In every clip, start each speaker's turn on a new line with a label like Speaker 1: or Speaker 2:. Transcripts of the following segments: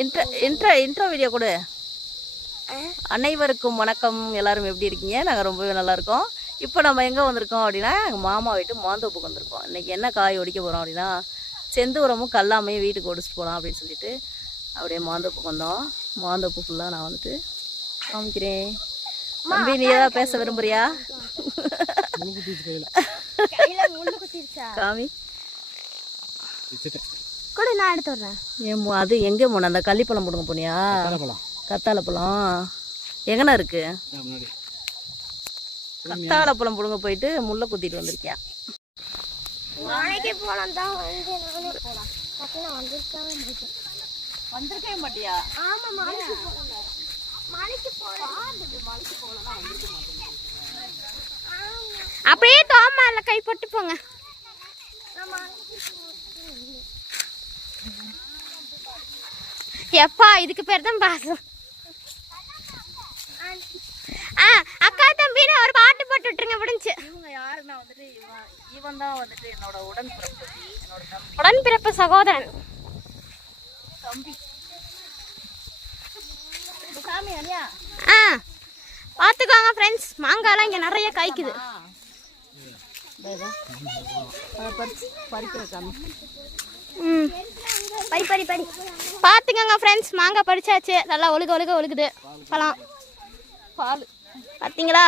Speaker 1: Intro intro intro video கொடு. அனைவருக்கும் வணக்கம். எல்லாரும் எப்படி இருக்கீங்க? நாங்கள் ரொம்பவே நல்லா இருக்கோம். இப்போ நம்ம எங்கே வந்திருக்கோம் அப்படின்னா எங்கள் மாமா வீட்டு மாந்தோப்புக்கு வந்திருக்கோம். இன்னைக்கு என்ன காய் ஒடிக்க போகிறோம் அப்படின்னா செந்தூரமும் கல்லாமையும் வீட்டுக்கு ஒடிச்சிட்டு போகலாம் அப்படின்னு சொல்லிட்டு அப்படியே மாந்தோப்புக்கு வந்தோம். மாந்தோப்பு ஃபுல்லாக நான் வந்துட்டு காமிக்கிறேன். தம்பி நீ ஏதாவது பேச விரும்புறியா?
Speaker 2: கையில. முள்ளு குத்திருச்சா
Speaker 1: காமி.
Speaker 2: கூட நான் எடுத்து விடுறேன்.
Speaker 1: ஏன் அது எங்கே போன அந்த கள்ளிப்பழம் போடுங்க போனியா? கத்தாழை பழம் எங்கண்ணா இருக்கு? கத்தாழை பழம் புடுங்க போயிட்டு முள்ளை குத்திட்டு வந்திருக்கேன்.
Speaker 2: நாளைக்கு போலாம் தான் வந்து நானே போலாம். பக்கத்துல வந்திருக்காங்க மாட்டேன்.
Speaker 1: வந்திருக்கவே மாட்டியா?
Speaker 2: ஆமா மலைக்கு போகலாம் மலைக்கு போகலாம் மலைக்கு போகலாம் அப்படியே தோமால கை போட்டு போங்க. எப்பா இதுக்கு பேர் தான் பாசம் ஆ அக்கா தம்பின்னு ஒரு பாட்டு போட்டு விட்டுருங்க முடிஞ்சு.
Speaker 1: இவங்க யாருன்னா வந்துட்டு இவன் இவன் தான் வந்துட்டு என்னோட உடன்பிறப்பு என்னோட தம்பி.
Speaker 2: உடன்பிறப்பு சகோதரன்.
Speaker 1: தம்பி. சாமி அனியா
Speaker 2: ஆ பார்த்துக்கோங்க ஃப்ரெண்ட்ஸ் மாங்காய்லாம் இங்கே நிறைய காய்க்குது.
Speaker 1: பறிக்கிற சாமி.
Speaker 2: ம். படி படி படி. பார்த்துக்கோங்க ஃப்ரெண்ட்ஸ் மாங்காய் பறிச்சாச்சு. நல்லா ஒழுக ஒழுக ஒழுகுது. பழம்.
Speaker 1: பால்.
Speaker 2: பார்த்தீங்களா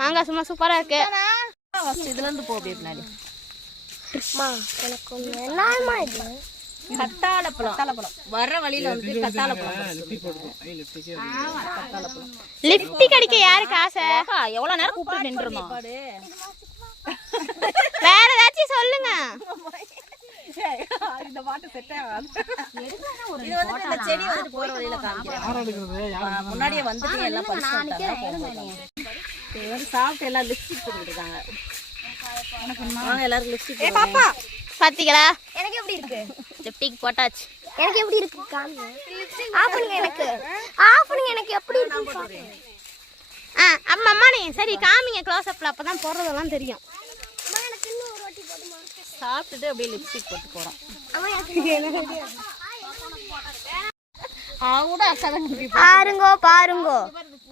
Speaker 2: மாங்காய் சும்மா சூப்பராக இருக்கு.
Speaker 1: ஃபர்ஸ்ட் இதுல இருந்து போ அப்படியே பின்னாடி.
Speaker 2: எனக்கு என்னமா இது?
Speaker 1: கத்தாழை பழம் கத்தாழை பழம் வர்ற வழியில வந்துட்டு கத்தாழை பழம்
Speaker 2: லிப்டிக் அடிக்க யாருக்கு ஆசை?
Speaker 1: எவ்வளவு நேரம் கூப்பிட்டு
Speaker 2: வேற ஏதாச்சும்
Speaker 1: பாட்டு செட் ஆகாது. இது வந்து இந்த செடி வந்துட்டு போற வழியில காமிக்கிறேன். முன்னாடியே வந்துட்டு எல்லாம் பறிச்சு வந்து சாப்பிட்டு எல்லாம் லிப்ஸ்டிக் போட்டுட்டு இருக்காங்க. வாங்க எல்லாரும் லிப்ஸ்டிக் பாப்பா.
Speaker 2: பாத்தீங்களா? எனக்கு எப்படி இருக்கு? போட்டாச்சு. எனக்கு எப்படி இருக்கு? காமி ஆஃப் பண்ணுங்க எனக்கு. ஆஃப் பண்ணுங்க எனக்கு. எப்படி இருக்கு? ஆ அம்மா அம்மா நீ சரி காமிங்க க்ளோஸ் அப்ல அப்பதான் போடுறதெல்லாம் தெரியும்.
Speaker 1: சாப்பிட்டுட்டு அப்படியே லிப்ஸ்டிக் போட்டு போறோம்.
Speaker 2: பாருங்கோ பாருங்கோ.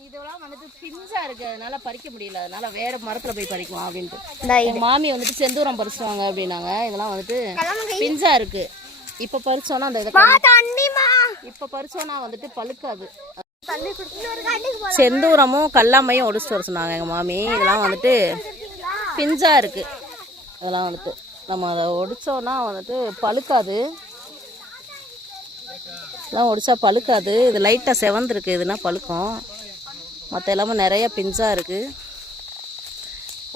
Speaker 1: இதெல்லாம் வந்துட்டு பிஞ்சா இருக்கு. அதனால பறிக்க முடியல. அதனால வேற மரத்துல போய் பறிக்கலாம் அப்படின்ட்டு. எங்க மாமி வந்துட்டு செந்தூரம் பறிச்சுவாங்க அப்படின்னாங்க. இதெல்லாம் வந்துட்டு பிஞ்சா இருக்கு. இப்ப பறிச்சோன்னா அந்த இப்ப பறிச்சோன்னா வந்துட்டு பழுக்காது. செந்தூரமும் கல்லாமையும் ஒடிச்சிட்டு வர சொன்னாங்க எங்க மாமி. இதெல்லாம் வந்துட்டு பிஞ்சா இருக்கு. இதெல்லாம் வந்துட்டு. நம்ம அதை ஒடிச்சோன்னா வந்துட்டு பழுக்காது. இதெல்லாம் ஒடிச்சா பழுக்காது. இது லைட்டாக செவந்திருக்கு. இதுனா பழுக்கும். மற்ற எல்லாமே நிறைய பிஞ்சா இருக்கு.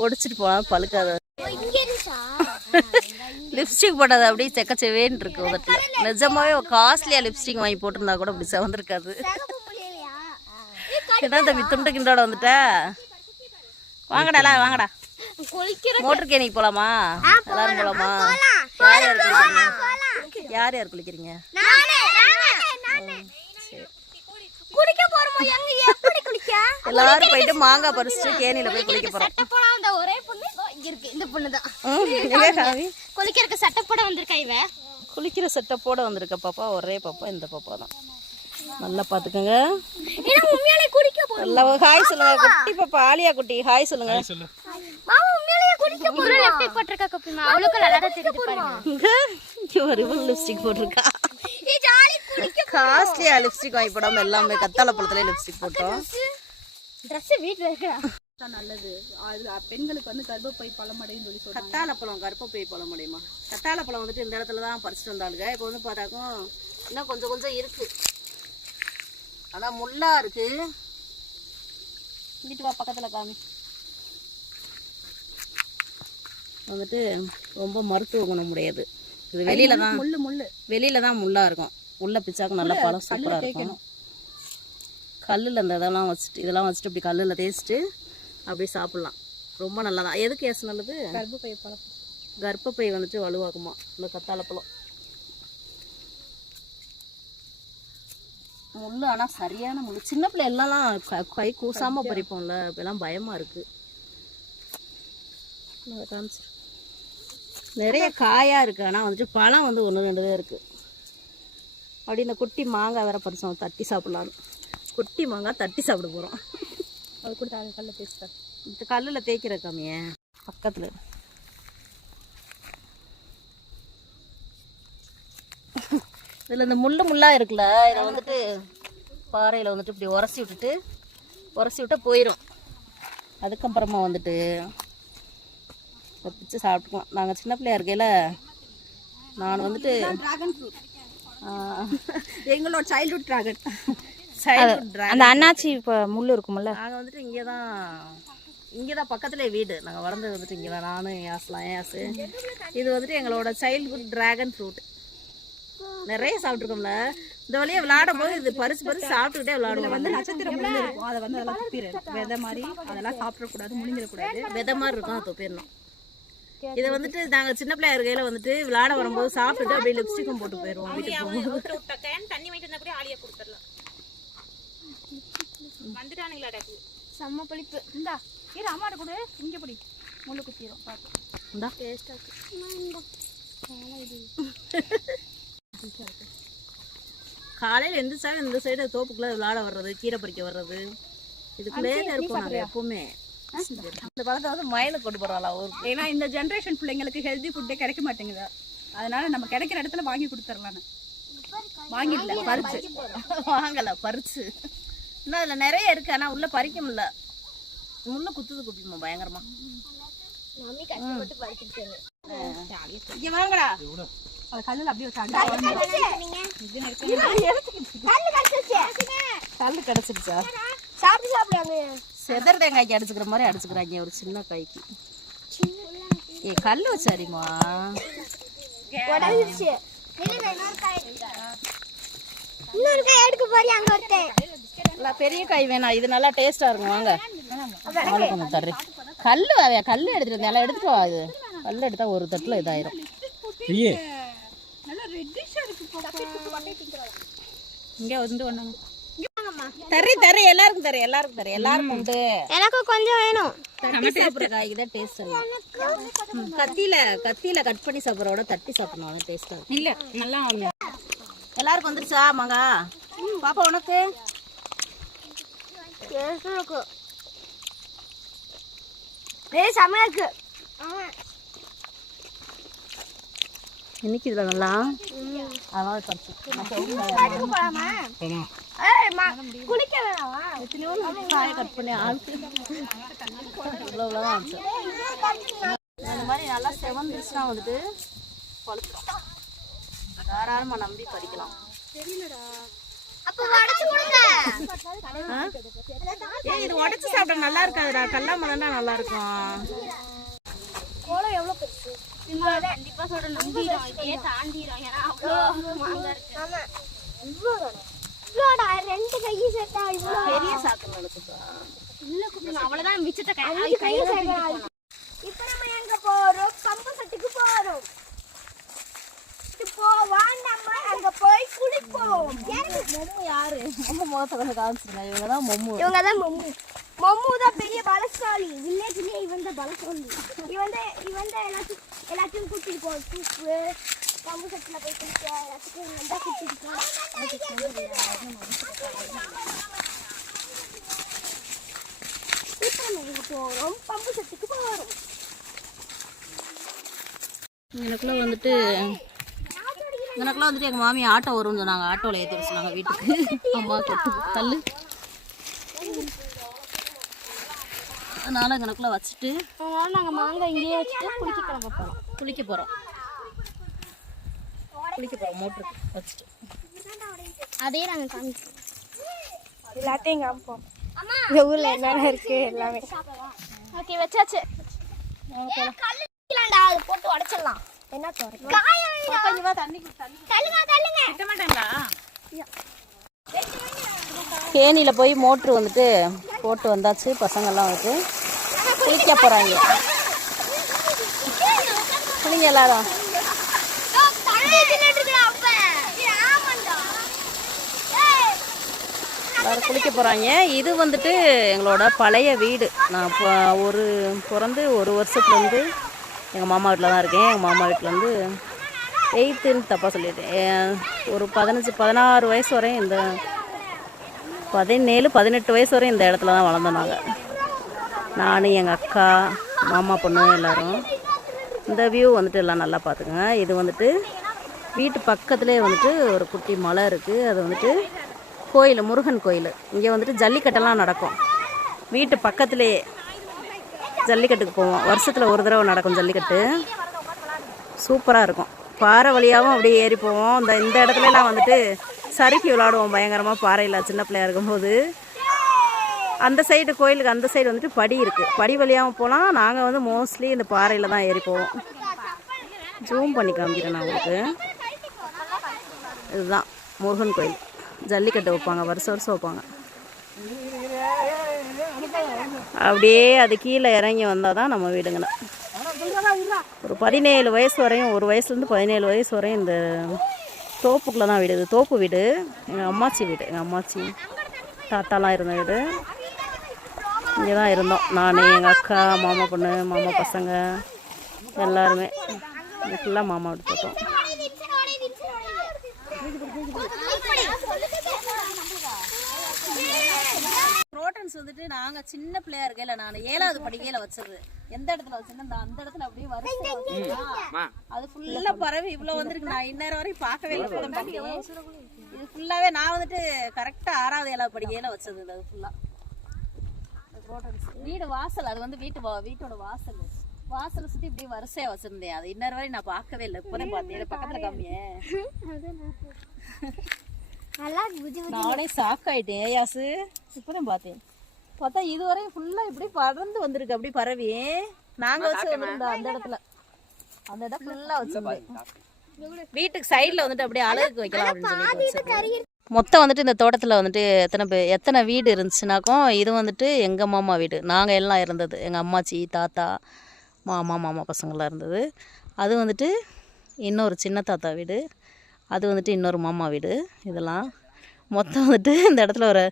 Speaker 1: ஒடிச்சிட்டு போனால் பழுக்காது. லிப்ஸ்டிக் போட்டது அப்படியே செக்கச்செவேன்னு இருக்கு உதட்டில். நிஜமாவே காஸ்ட்லியாக லிப்ஸ்டிக் வாங்கி போட்டிருந்தா கூட அப்படி செவந்திருக்காது. என்ன தம்பி துண்டு கிண்டோட வந்துட்ட. வாங்கடா வாங்கடா. மோட்டர் கேணிக்கு போலாமா? எல்லாரும் போலாமா. யார் யார் குளிக்கிறீங்க? யார் யார் குளிக்கிறீங்க? எல்லாரும் போயிட்டு மாங்காய் பறிச்சுட்டு கேணியில போய் குளிக்க போறோம்.
Speaker 2: ஒரே பொண்ணு இருக்கு இந்த பொண்ணு தான் குளிக்கிறதுக்கு சட்டப்பட வந்திருக்கா இவ?
Speaker 1: குளிக்கிற செட்டப்போட வந்திருக்க பாப்பா ஒரே பாப்பா இந்த பாப்பா தான் நல்லா
Speaker 2: போறோம்.
Speaker 1: நல்லா ஹாய் சொல்லுங்க. குட்டி பாப்பா ஆலியா குட்டி ஹாய் சொல்லுங்க.
Speaker 2: லிப்ஸ்டிக் போட்டிருக்கா.
Speaker 1: காஸ்ட்லியா லிப்ஸ்டிக் வாங்கி போடாம எல்லாமே கத்தாழை பழத்துல லிப்ஸ்டிக் போட்டோம்.
Speaker 2: Dress வீட்ல இருக்கா?
Speaker 1: கத்தாழை பழம் கருப்பப்பை பழம் முடியுமா? கத்தாழை பழம் வந்துட்டு இந்த இடத்துல தான் பறிச்சுட்டு வந்தாளுங்க. இப்போ வந்து பார்த்தாக்கும் இன்னும் கொஞ்சம் கொஞ்சம் இருக்கு. அதான் முள்ளா இருக்கு. இங்கிட்டு வா பக்கத்துல காமி. வந்துட்டு ரொம்ப மருத்துவ குணம் உடையது இது வெளியில தான் முள்ளு முள்ளு. வெளியில தான் முள்ளா இருக்கும். உள்ள பிச்சாக்கும் நல்ல பழம் சூப்பரா இருக்கும். கல்லில் இந்த இதெல்லாம் வச்சுட்டு இதெல்லாம் வச்சுட்டு இப்படி கல்லில் தேய்ச்சிட்டு அப்படியே சாப்பிட்லாம். ரொம்ப நல்லதான் எதுக்கு ஏசு நல்லது? கர்ப்பப்பை பழம். கர்ப்பப்பை வந்துட்டு வலுவாக்குமா. இந்த கத்தாழை முள்ளு ஆனால் சரியான முள்ளு சின்ன பிள்ளை எல்லாம் க- கை கூசாம பறிப்போம்ல இப்பெல்லாம் பயமா இருக்கு. நான் காமிச்சிரு. நிறைய காயா இருக்கு ஆனால் வந்துட்டு பழம் வந்து ஒன்று ரெண்டு தான் இருக்கு. அப்படி இந்த குட்டி மாங்காய் வேற பறிச்சோம் தட்டி சாப்பிடலான்னு குட்டி மாங்காய் தட்டி சாப்பிட போகிறோம்
Speaker 2: அது கூட தாங்க கல்ல பேசுகிறேன்
Speaker 1: இந்த கல்லில் தேய்க்கிற கம்மிய. பக்கத்தில் இதில் இந்த முள்ளு முள்ளாக இருக்குல்ல இதை வந்துட்டு பாறையில் வந்துட்டு இப்படி உரசி விட்டுட்டு உரசி விட்டால் போயிடும் அதுக்கப்புறமா வந்துட்டு பிச்சு சாப்பிட்டுக்குவோம் நாங்கள் சின்ன பிள்ளையா இருக்கையில் நான் வந்துட்டு
Speaker 3: டிராகன் ஃப்ரூட்
Speaker 1: ஆ,
Speaker 3: எங்களோட சைல்ட்ஹுட் டிராகன்.
Speaker 2: அந்த அண்ணாச்சி இப்போ முள் இருக்கும்ல
Speaker 1: நாங்கள் வந்துட்டு இங்கே தான் இங்கே தான் பக்கத்துலேயே வீடு. நாங்கள் வளர்ந்தது வந்துட்டு இங்கே தான் நானும் யாஸ்லாம் யாசு இது வந்துட்டு எங்களோட சைல்ட்ஹுட் டிராகன் ஃப்ரூட் நிறைய சாப்பிட்ருக்கோம்ல இந்த வழியாக விளையாடும் போது இது பறிச்சு பறிச்சு சாப்பிட்டுக்கிட்டே விளையாடுவோம்.
Speaker 3: வந்து நட்சத்திரம் முள்ளு இருக்கும். அதை வந்து அதெல்லாம் துப்பிடு விதை மாதிரி அதெல்லாம் சாப்பிடக்கூடாது முழுங்கிடக்கூடாது
Speaker 1: விதை மாதிரி இருக்கும் அது தொப்பிடணும் இதை வந்துட்டு நாங்கள் சின்ன பிள்ளையா இருக்கையில வந்துட்டு விளையாட வரும்போது சாப்பிட்டுட்டு அப்படியே லிப்ஸ்டிக்கும் போட்டு போயிடுவோம் வீட்டுக்கு போகும்போது.
Speaker 2: தண்ணி வாங்கிட்டு வந்தா கூட ஆளியா கொடுத்துடலாம். வந்துட்டானுங்களா டாக்கு. செம்ம பளிப்பு.
Speaker 3: இந்தா இரு அம்மாட்ட கொடு. இங்கே பிடி. முள்ளு குத்திரும் பார்த்து
Speaker 1: இந்தா. காலையில் எந்திரிச்சாலும் இந்த சைடு தோப்புக்குள்ளே விளையாட வர்றது கீரை பறிக்க வர்றது. இதுக்குள்ளே இருப்போம் நாங்கள் எப்பவுமே. இந்த பழத்தை வந்து மயனுக்கு கொண்டு போகிறாளா ஒரு
Speaker 3: ஏன்னா இந்த ஜென்ரேஷன் பிள்ளைங்களுக்கு ஹெல்தி ஃபுட்டே கிடைக்க மாட்டேங்குது. அதனால நம்ம கிடைக்கிற இடத்துல வாங்கி கொடுத்துர்லான்னு வாங்கிடல பறிச்சு.
Speaker 1: வாங்கல பறிச்சு. இன்னும் அதில் நிறைய இருக்கு ஆனால் உள்ள பறிக்க முடியல. முள்ள குத்துது குட்டிமா பயங்கரமா.
Speaker 3: இங்க வாங்கடா. அது கல்லுல அப்படியே வச்சாங்க
Speaker 1: கல் கிடச்சிருச்சா.
Speaker 2: சாப்பிட்டு சாப்பிடுவாங்க
Speaker 1: செதர் தேங்காய்க்கு அடிச்சுக்கிற மாதிரி அடிச்சுக்கிறாங்க. ஒரு சின்ன காய்க்கு ஏ கல் வச்சாரிமா
Speaker 2: இன்னொரு காய் எடுக்க போறீங்க அங்க ஒருத்தன்?
Speaker 1: பெரிய காய் வேணாம் இது நல்லா டேஸ்டா இருக்கும். வாங்க. கொஞ்சம் தர்றேன் கல் கல் எடுத்துட்டு வந்தேன் எல்லாம் எடுத்துட்டு வா இது. கல் எடுத்தா ஒரு தட்டுல இதாயிரும்
Speaker 3: நல்லா ரெட்டிஷா இருக்கு
Speaker 1: இங்க வந்து ஒண்ணு. தர்றி தர்றி எல்லாருக்கும் தரேன் எல்லாருக்கும் தரேன் எல்லாருக்கும் உண்டு.
Speaker 2: எனக்கு கொஞ்சம் வேணும்.
Speaker 1: தட்டி சாப்பிட்ற காய்க்கு தான் டேஸ்ட் இருக்கும் கத்தியில கத்தியில கட் பண்ணி சாப்பிட்றோட தட்டி சாப்பிடணும் அதான் டேஸ்டா இருக்கும்.
Speaker 3: இல்ல நல்லா
Speaker 1: எல்லாருக்கும் வந்துருச்சா மகா? பாப்பா உனக்கு?
Speaker 2: இருக்கு ஏய் செமையா இருக்கு.
Speaker 1: இன்னைக்கு இதுல நல்லா
Speaker 2: மா குளிக்க வேணாமா
Speaker 1: காயை கட் பண்ணி ஆளுக்கு இவ்வளோ இவ்வளோதான் ஆச்சு இந்த மாதிரி நல்லா செவந்துச்சுன்னா வந்துட்டு பழுத்துரும் தாராளமா நம்பி பறிக்கலாம் ஏய் இது உடச்சி சாப்பிட்டா நல்லா இருக்காதுடா. கல்லாமலன்னா நல்லா இருக்கும்.
Speaker 2: கோலம் எவ்வளவு பெருசு? கண்டிப்பா சொல்ற நம்பிடும் இதே தாண்டிடும் ஏன்னா அவ்வளோ மாங்காய் இருக்கு. ஆமா. இவ்வளோ இவ்வளோடா ரெண்டு கையை சேர்த்தா
Speaker 1: பெரிய சாக்கு
Speaker 2: உள்ள கூப்பிடுங்க. அவ்வளவுதான் மிச்சத்தை கை கையை சேர்க்கணும் இப்போ நம்ம எங்க போறோம்? பம்பு செட்டுக்கு போறோம். போவான் நம்ம அங்க போய் குளிப்போம்.
Speaker 1: மொம்மு யாரு? மொம்மு முகத்தை கொஞ்சம் காமிச்சிருங்க. இவங்க தான் மொம்மு.
Speaker 2: இவங்க தான் மம்மு. மம்மு தான் பெரிய பலசாலி. வில்லேஜ்லயே இவன் தான் பலசாலி. இவன் தான் இவன் தான் எல்லாத்தையும் எல்லாத்தையும் கூட்டிட்டு சூப்பு பம்பு செட்டில் போய் குளிக்க எல்லாத்துக்கும் தான் கூட்டிட்டு போறோம் பம்பு செட்டுக்கு போறோம்.
Speaker 1: எனக்குள்ள வந்துட்டு எனக்குள்ள வந்துட்டு எங்கள் மாமி ஆட்டோ வரும்னு சொன்னாங்க. ஆட்டோவில் ஏற்றி சொன்னாங்க வீட்டுக்கு. அம்மா தள்ளு. அதனால எனக்குள்ள வச்சுட்டு
Speaker 2: அதனால நாங்கள் மாங்காய் இங்கேயே வச்சுட்டு குளிக்க கிளம்ப போகிறோம்
Speaker 1: குளிக்க போகிறோம் குளிக்க போகிறோம் மோட்ருக்கு வச்சுட்டு.
Speaker 2: அதே நாங்கள் காமிப்போம் எல்லாத்தையும் காமிப்போம் இந்த ஊரில் என்னென்ன இருக்கு எல்லாமே. ஓகே வச்சாச்சு. போட்டு உடைச்சிடலாம். என்ன
Speaker 1: கேணியில் போய் மோட்ரு வந்துட்டு போட்டு வந்தாச்சு பசங்கள்லாம் வந்துட்டு. குளிக்க போகிறாங்க குளிங்க எல்லாரும். எல்லாரும் குளிக்க போகிறாங்க இது வந்துட்டு எங்களோட பழைய வீடு. நான் இப்போ ஒரு பிறந்து ஒரு வருஷத்துலேருந்து எங்கள் மாமா வீட்டில் தான் இருக்கேன். எங்கள் மாமா வீட்டிலேருந்து எயித்துன்னு தப்பாக சொல்லிட்டேன். ஒரு பதினஞ்சு பதினாறு வயசு வரையும் இந்த பதினேழு பதினெட்டு வயசு வரையும் இந்த இடத்துல தான் வளர்ந்தோம் நாங்கள் நான் எங்கள் அக்கா மாமா பொண்ணு எல்லோரும் இந்த வியூ வந்துட்டு எல்லாம் நல்லா பார்த்துக்குங்க. இது வந்துட்டு வீட்டு பக்கத்துலேயே வந்துட்டு ஒரு குட்டி மலை இருக்குது அது வந்துட்டு கோயில் முருகன் கோயில். இங்கே வந்துட்டு ஜல்லிக்கட்டெல்லாம் நடக்கும். வீட்டு பக்கத்துலேயே ஜல்லிக்கட்டுக்கு போவோம். வருஷத்தில் ஒரு தடவை நடக்கும் ஜல்லிக்கட்டு. சூப்பராக இருக்கும். பாறை வழியாகவும் அப்படியே ஏறி போவோம். இந்த இந்த இடத்துலலாம் வந்துட்டு சறுக்கி விளாடுவோம். பயங்கரமாக பாறையில் சின்ன பிள்ளையா இருக்கும்போது. அந்த சைடு கோயிலுக்கு அந்த சைடு வந்துட்டு படி இருக்குது படி வழியாகவும் போகலாம் நாங்கள் வந்து மோஸ்ட்லி இந்த பாறையில் தான் ஏறி போவோம். ஜூம் பண்ணி காமிக்கிறேன் நான் உங்களுக்கு. இதுதான். முருகன் கோயில். ஜல்லிக்கட்டு வைப்பாங்க. வருஷம் வருஷம் வைப்பாங்க. அப்படியே அது கீழே இறங்கி வந்தால் தான் நம்ம வீடுங்கண்ணா ஒரு பதினேழு வயசு வரையும் ஒரு வயசுலேருந்து பதினேழு வயசு வரையும் இந்த தோப்புக்குள்ளே தான் வீடு. இது தோப்பு வீடு. எங்கள் அம்மாச்சி வீடு. எங்கள் அம்மாச்சி தாத்தாலாம் இருந்த வீடு. இங்கே தான் இருந்தோம். நான் எங்கள் அக்கா மாமா பொண்ணு மாமா பசங்க எல்லாருமே. இது ஃபுல்லாக மாமா வீடு தோட்டம். புரோட்டன்ஸ் வந்துட்டு நாங்கள் சின்ன பிள்ளையா இருக்கையில நான் ஏழாவது படிக்கையில் வச்சது. எந்த இடத்துல வச்சிருந்தேன் அந்த இடத்துல அப்படியே வரிசையா அது ஃபுல்லாக பரவி இவ்வளோ வந்திருக்கு. நான் இந்நேரம் வரைக்கும் பார்க்கவே இல்லை. இது ஃபுல்லாகவே நான் வந்துட்டு கரெக்டாக ஆறாவது ஏழாவது படிக்கையில் வச்சது அது ஃபுல்லாக வீடு வாசல் அது வந்து வீட்டு வா- வீட்டோட வாசல். வாசலை சுற்றி இப்படி வரிசையா வச்சிருந்தேன். அது இன்னொரு வரை நான் பார்க்கவே இல்லை. இப்போதான் பார்த்தேன். பக்கத்தில் காமியே. நானே ஷாக் ஆயிட்டேன். யாசு. இப்போதான் பார்த்தேன். பார்த்தா இதுவரையும் ஃபுல்லா இப்படி பறந்து வந்திருக்கு. அப்படி பரவி. நாங்க வச்சு அந்த இடத்துல. அந்த இடம் ஃபுல்லா வச்சிருந்தோம் வீட்டுக்கு சைடுல வந்துட்டு அப்படியே அழகுக்கு வைக்கலாம் அப்படின்னு சொல்லி. மொத்தம் வந்துட்டு இந்த தோட்டத்தில் வந்துட்டு எத்தனை பே எத்தனை வீடு இருந்துச்சுனாக்கும் இது வந்துட்டு எங்கள் மாமா வீடு. நாங்கள் எல்லாம் இருந்தது. எங்கள் அம்மாச்சி தாத்தா மாமா மாமா பசங்களாம் இருந்தது. அது வந்துட்டு இன்னொரு சின்ன தாத்தா வீடு. அது வந்துட்டு இன்னொரு மாமா வீடு. இதெல்லாம் மொத்தம் வந்துட்டு இந்த இடத்துல ஒரு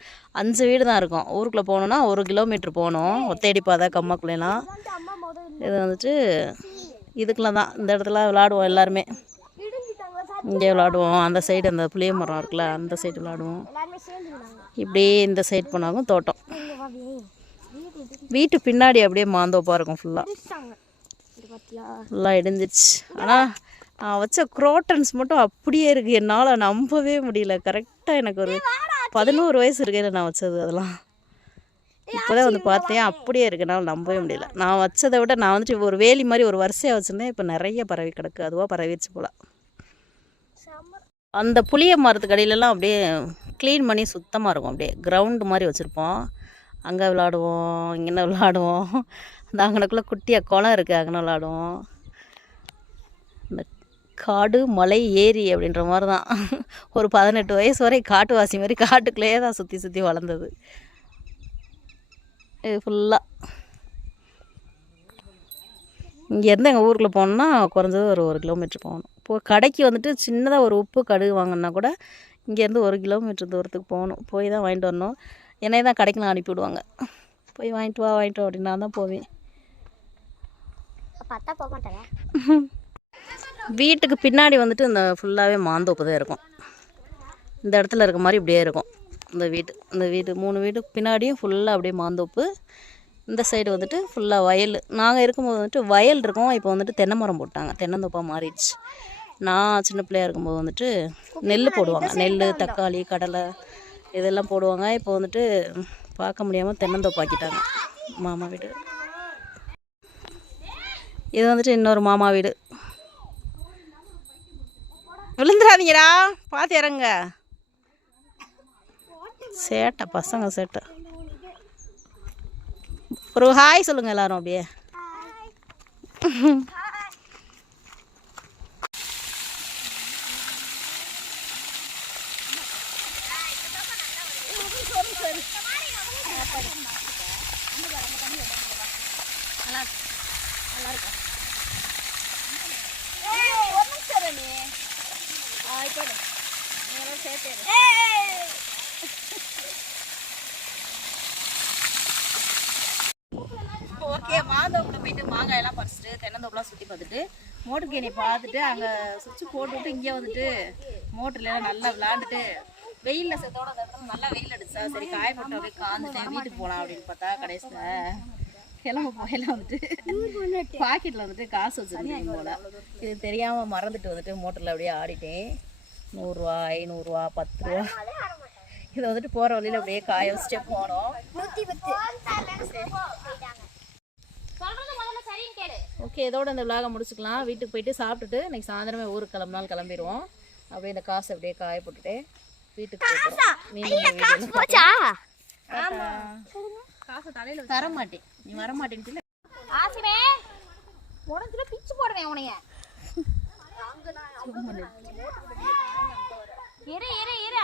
Speaker 1: அஞ்சு வீடு தான் இருக்கும். ஊருக்குள்ளே போகணுன்னா ஒரு கிலோமீட்டர் போகணும். ஒத்தேடி பாதை கம்மாக்குள்ளேலாம். இது வந்துட்டு இதுக்குள்ள தான். இந்த இடத்துல விளாடுவோம் எல்லாருமே. இங்கே விளாடுவோம். அந்த சைடு அந்த புளிய மரம் இருக்குல்ல அந்த சைடு விளாடுவோம். இப்படியே இந்த சைடு போனாலும் தோட்டம். வீட்டு பின்னாடி அப்படியே மாந்தோப்பாக இருக்கும் ஃபுல்லாக ஃபுல்லாக இடிஞ்சிருச்சு. ஆனால் நான் வச்ச குரோட்டன்ஸ் மட்டும் அப்படியே இருக்குது என்னால் நம்பவே முடியல. கரெக்டாக எனக்கு ஒரு பதினோரு வயசு இருக்கையில் நான் வச்சது அதெல்லாம். இப்போதான் வந்து பார்த்தேன். அப்படியே இருக்கு. என்னால் நம்பவே முடியல. நான் வச்சதை விட நான் வந்துட்டு ஒரு வேலி மாதிரி ஒரு வரிசையாக வச்சுருந்தேன். இப்போ நிறைய பரவி கிடக்கு. அதுவாக பரவிடுச்சு போல. அந்த புளிய மரத்துக்கு அடியிலலாம் அப்படியே க்ளீன் பண்ணி சுத்தமாக இருக்கும். அப்படியே கிரவுண்டு மாதிரி வச்சுருப்போம். அங்கே விளாடுவோம் இங்கே விளாடுவோம். அந்த அங்கனக்குள்ளே குட்டியாக குளம் இருக்குது அங்கே விளாடுவோம். இந்த காடு மலை ஏரி அப்படின்ற மாதிரி தான் ஒரு பதினெட்டு வயசு வரை காட்டுவாசி மாதிரி காட்டுக்குள்ளேயே தான் சுற்றி சுற்றி வளர்ந்தது. இது ஃபுல்லாக இங்கேருந்து எங்கள் ஊருக்குள்ளே போகணுன்னா குறைஞ்சது ஒரு ஒரு கிலோமீட்டர் போகணும். இப்போ கடைக்கு வந்துட்டு சின்னதாக ஒரு உப்பு கடுகு வாங்கினா கூட இங்கேருந்து ஒரு கிலோமீட்டர் தூரத்துக்கு போகணும். போய் தான் வாங்கிட்டு வரணும். என்னைய தான் கடைக்கு அனுப்பி விடுவாங்க. போய் வாங்கிட்டு வா வாங்கிட்டு வா அப்படின்னு நான் தான் போவேன்.
Speaker 2: பார்த்தா போக மாட்டாங்க
Speaker 1: வீட்டுக்கு பின்னாடி வந்துட்டு இந்த ஃபுல்லாகவே மாந்தோப்பு தான் இருக்கும். இந்த இடத்துல இருக்க மாதிரி இப்படியே இருக்கும். இந்த வீடு இந்த வீடு மூணு வீடு பின்னாடியும் ஃபுல்லாக அப்படியே மாந்தோப்பு இந்த சைடு வந்துட்டு ஃபுல்லாக வயல். நாங்கள் இருக்கும்போது வந்துட்டு வயல் இருக்கும். இப்போ வந்துட்டு தென்னை மரம் போட்டாங்க. தென்னந்தோப்பாக மாறிடுச்சு. நான் சின்ன பிள்ளையா இருக்கும்போது வந்துட்டு நெல் போடுவாங்க. நெல் தக்காளி கடலை இதெல்லாம் போடுவாங்க. இப்போ வந்துட்டு பார்க்க முடியாமல் தென்னந்தோப்பாக்கிட்டாங்க மாமா வீடு. இது வந்துட்டு இன்னொரு மாமா வீடு. விழுந்துடாதீங்கடா. பார்த்து இறங்க. சேட்டை பசங்க சேட்டை. ஒரு ஹாய் சொல்லுங்கள் எல்லாரும் அப்படியே. ஓகே மாங்காய் எல்லாம் பறிச்சுட்டு தென்னந்தோப்புலாம் சுற்றி பார்த்துட்டு மோட்டர் கேணி பார்த்துட்டு அங்கே சுவிட்ச் போட்டுவிட்டு இங்கே வந்துட்டு மோட்டர்லாம் நல்லா விளாண்டுட்டு வெயிலில் செத்தோட அந்த நல்லா வெயில் அடிச்சா சரி காய போட்டு அப்படியே காந்துட்டேன் வீட்டுக்கு போகலாம் அப்படின்னு பார்த்தா கடைசியில் கிளம்ப போயில வந்துட்டு பாக்கெட்டில் வந்துட்டு காசு வச்சுருந்தேன் போல இது தெரியாமல் மறந்துட்டு வந்துட்டு மோட்டரில் அப்படியே ஆடிட்டேன். நூறுரூவா ஐநூறுரூவா பத்து ரூபா இதை வந்துட்டு போகிற வழியில் அப்படியே காய வச்சுட்டே போனோம். ஓகே இதோட இந்த விலாக முடிச்சுக்கலாம். வீட்டுக்கு போயிட்டு சாப்பிட்டுட்டு இன்னைக்கு சாயந்தரமே ஊருக்கு கிளம்பினாலும் கிளம்பிடுவோம். அப்படியே இந்த காசை அப்படியே காய போட்டுட்டு வீட்டுக்கு தர மாட்டேன் நீ வர மாட்டேன்னு
Speaker 2: உடஞ்சுல பிச்சு போடுவேன் உனைய. இரு இரு இரு.